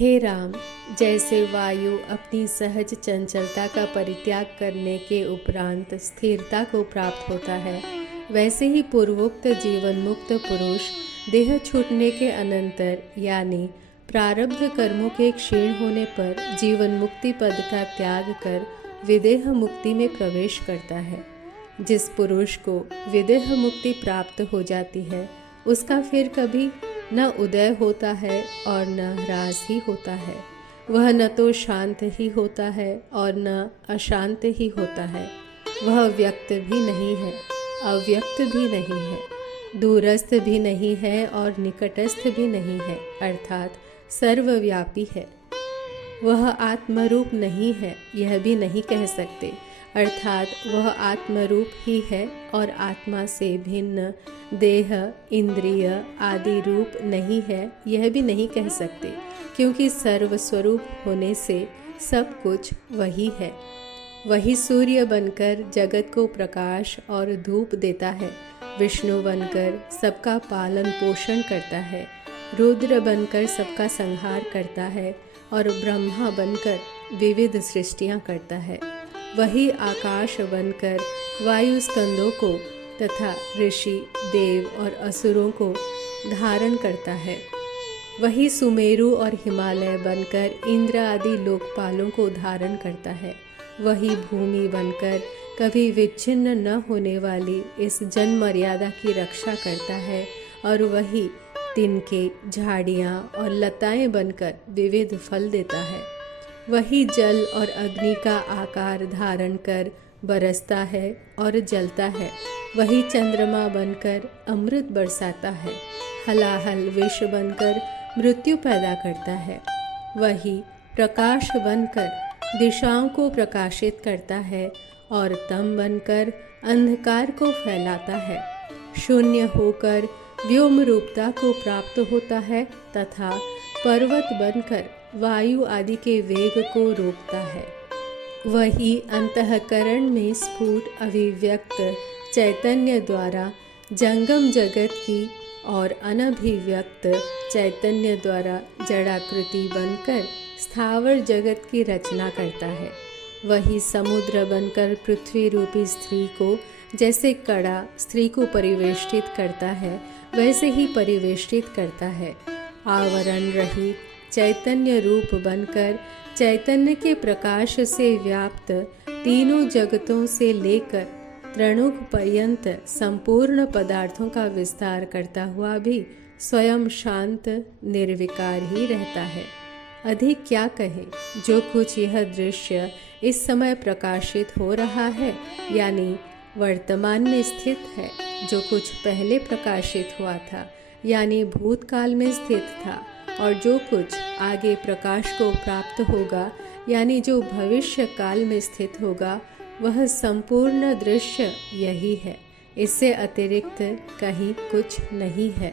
हे राम, जैसे वायु अपनी सहज चंचलता का परित्याग करने के उपरांत स्थिरता को प्राप्त होता है, वैसे ही पूर्वोक्त जीवन मुक्त पुरुष देह छूटने के अनंतर यानी प्रारब्ध कर्मों के क्षीण होने पर जीवन मुक्ति पद का त्याग कर विदेह मुक्ति में प्रवेश करता है। जिस पुरुष को विदेह मुक्ति प्राप्त हो जाती है, उसका फिर कभी न उदय होता है और न ह्रास ही होता है। वह न तो शांत ही होता है और न अशांत ही होता है। वह व्यक्त भी नहीं है, अव्यक्त भी नहीं है, दूरस्थ भी नहीं है और निकटस्थ भी नहीं है, अर्थात सर्वव्यापी है। वह आत्मरूप नहीं है, यह भी नहीं कह सकते, अर्थात वह आत्मरूप ही है और आत्मा से भिन्न देह, इंद्रिय आदि रूप नहीं है, यह भी नहीं कह सकते, क्योंकि सर्वस्वरूप होने से सब कुछ वही है। वही सूर्य बनकर जगत को प्रकाश और धूप देता है, विष्णु बनकर सबका पालन पोषण करता है, रुद्र बनकर सबका संहार करता है और ब्रह्मा बनकर विविध सृष्टियां करता है। वही आकाश बनकर वायु स्कंदों को तथा ऋषि, देव और असुरों को धारण करता है। वही सुमेरु और हिमालय बनकर इंद्र आदि लोकपालों को धारण करता है। वही भूमि बनकर कभी विच्छिन्न न होने वाली इस जन्म मर्यादा की रक्षा करता है और वही तिनके, झाड़ियाँ और लताएं बनकर विविध फल देता है। वही जल और अग्नि का आकार धारण कर बरसता है और जलता है। वही चंद्रमा बनकर अमृत बरसाता है, हलाहल विष बनकर मृत्यु पैदा करता है। वही प्रकाश बनकर दिशाओं को प्रकाशित करता है और तम बनकर अंधकार को फैलाता है। शून्य होकर व्योम रूपता को प्राप्त होता है तथा पर्वत बनकर वायु आदि के वेग को रोकता है। वही अंतःकरण में स्फुट अभिव्यक्त चैतन्य द्वारा जंगम जगत की और अनभिव्यक्त चैतन्य द्वारा जड़ाकृति बनकर स्थावर जगत की रचना करता है। वही समुद्र बनकर पृथ्वी रूपी स्त्री को जैसे कड़ा स्त्री को परिवेष्टित करता है, वैसे ही परिवेष्टित करता है। आवरण रहित चैतन्य रूप बनकर चैतन्य के प्रकाश से व्याप्त तीनों जगतों से लेकर त्रणुक पर्यंत संपूर्ण पदार्थों का विस्तार करता हुआ भी स्वयं शांत निर्विकार ही रहता है। अधिक क्या कहें, जो कुछ यह दृश्य इस समय प्रकाशित हो रहा है यानी वर्तमान में स्थित है, जो कुछ पहले प्रकाशित हुआ था यानी भूतकाल में स्थित था, और जो कुछ आगे प्रकाश को प्राप्त होगा यानी जो भविष्य काल में स्थित होगा, वह संपूर्ण दृश्य यही है। इससे अतिरिक्त कहीं कुछ नहीं है।